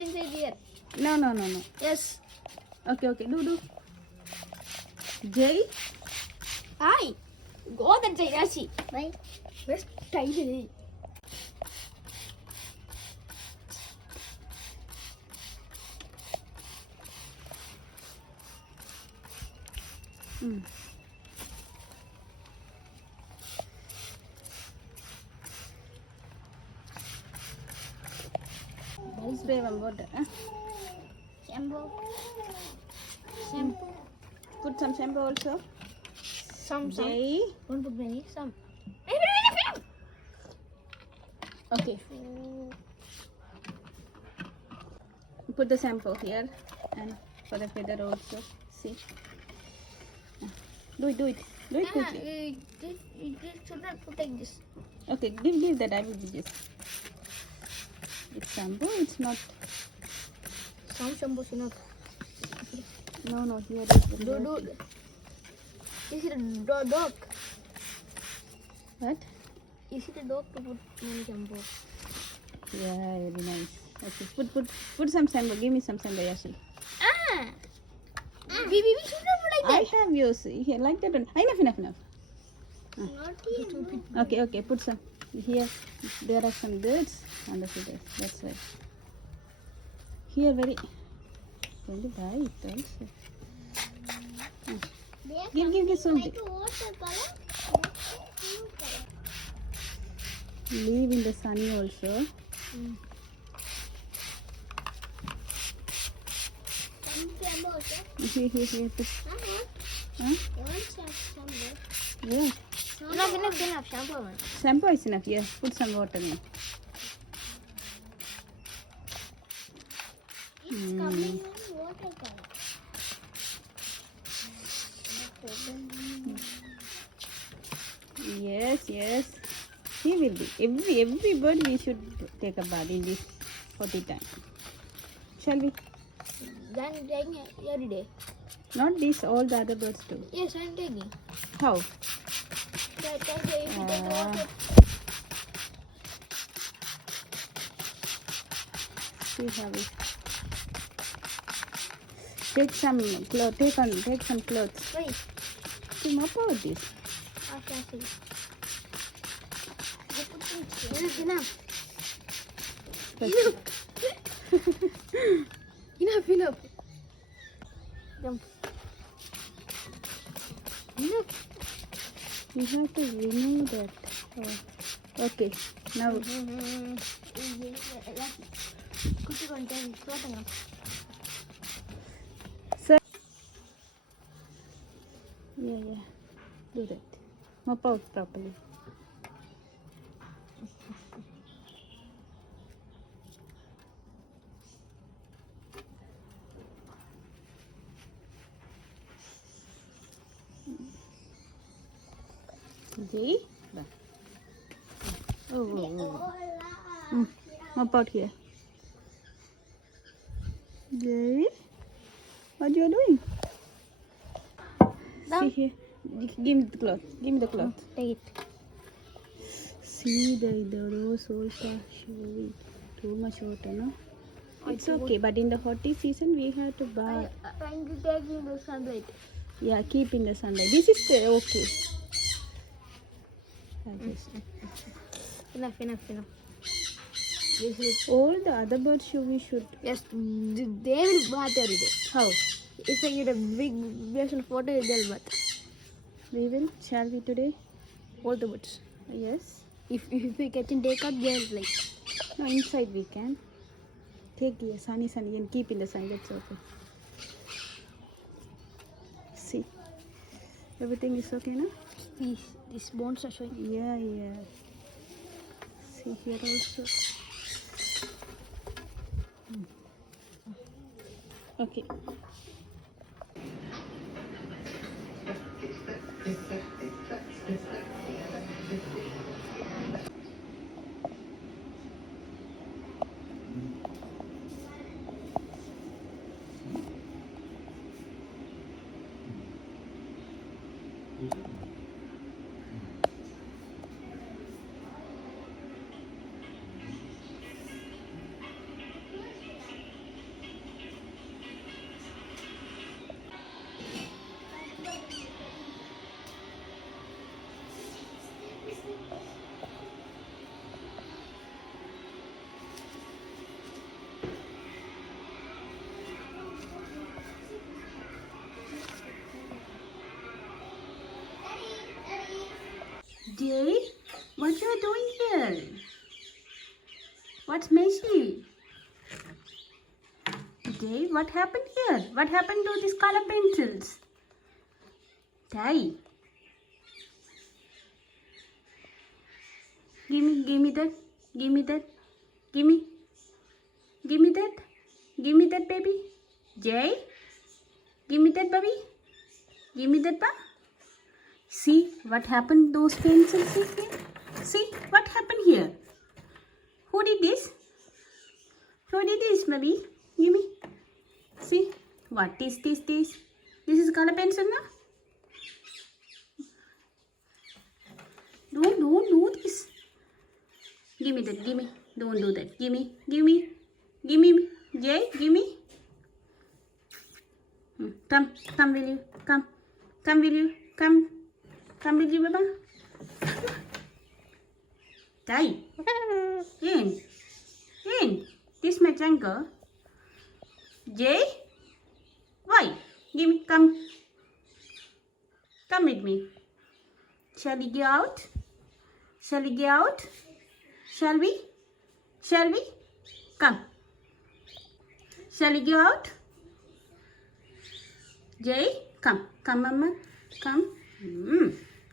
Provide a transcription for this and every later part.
Inside here. No, no, no, no. Yes. Okay, okay. Do. Jay. Hi. Go that side, Rashi. Bye. Where's tidy? Spray one water. Shampoo. Shampoo. Put some shampoo also. Some. Jay. Don't put many. Some. Okay. Put the shampoo here and for the feather also. See. Do it. Do it quickly. You should not protect this. Okay, give that. I will do this. It's shampoo. It's not. Some shampoo is enough. No. Here is the Do. Is it a dog? What? Is it a dog to put many shampoo? Yeah, very nice. Okay, put some shampoo. Give me some shampoo, Yashi. We should not put like that. I have yours here like that one. Enough. Okay. Put some here. There are some birds on the feeder. That's why. Here very bright also. Give some. Leave in the sunny also. Here. Huh? Yeah. Enough shampoo. Shampoo is enough. Yes. Put some water in. It's coming in water Yes. He will be. Every bird we should take a bath in this 40 times. Shall we? Then taking every day. Not this, all the other birds too. Yes, I'm taking. How? If you take water. See how it. Take some clothes. Take some clothes. Wait. To mop out this. Okay. Enough. Enough. Jump. Enough. We have to remove that. Oh. Okay. Now. Sir. Yeah. Do that. Mop out properly. Jay? Oh. Mop out here. Jay? What you are doing? See here. Give me the cloth. Take it. See the rose also showing too much water, no? It's okay, but in the hotty season we have to bath. Trying to take in the sunlight. Yeah, keep in the sunlight. This is the okay. Enough. This is All the other birds we should. yes. They will bath every day. How? If I get a big basin of water, they'll bath. We will. Shall we today? All the birds. Yes. If we get in take out, they'll like. No, inside we can. Take sunny and keep in the sun. That's okay. See. Everything is okay, no? These bones are showing. Yeah. See here also. Okay. Jay, what you are doing here? What's messy? Jay, what happened here? What happened to these color pencils? Jay. Give me that. Give me that. Give me that. Give me that, baby. Jay, give me that, baby. Give me that, ba. See what happened to those pencils here? See what happened here? Who did this? Who did this, baby? Give me. See what is this? This is color pencil, na? Don't do this. Give me that. Give me. Don't do that. Give me. Jay, give me. Come, will you? Come, will you? Come with you, Baba. Jay. In. This my jungle. Jay. Why? Give me. Come with me. Shall we go out? Shall we? Come. Shall we go out? Jay, come, mama, come,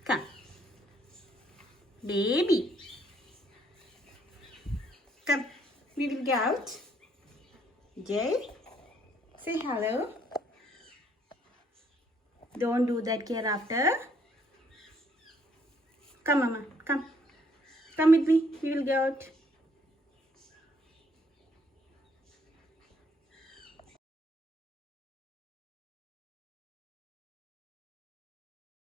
come, baby, come. We will go out. Jay, say hello. Don't do that hereafter. Come, mama, come with me. We will go out.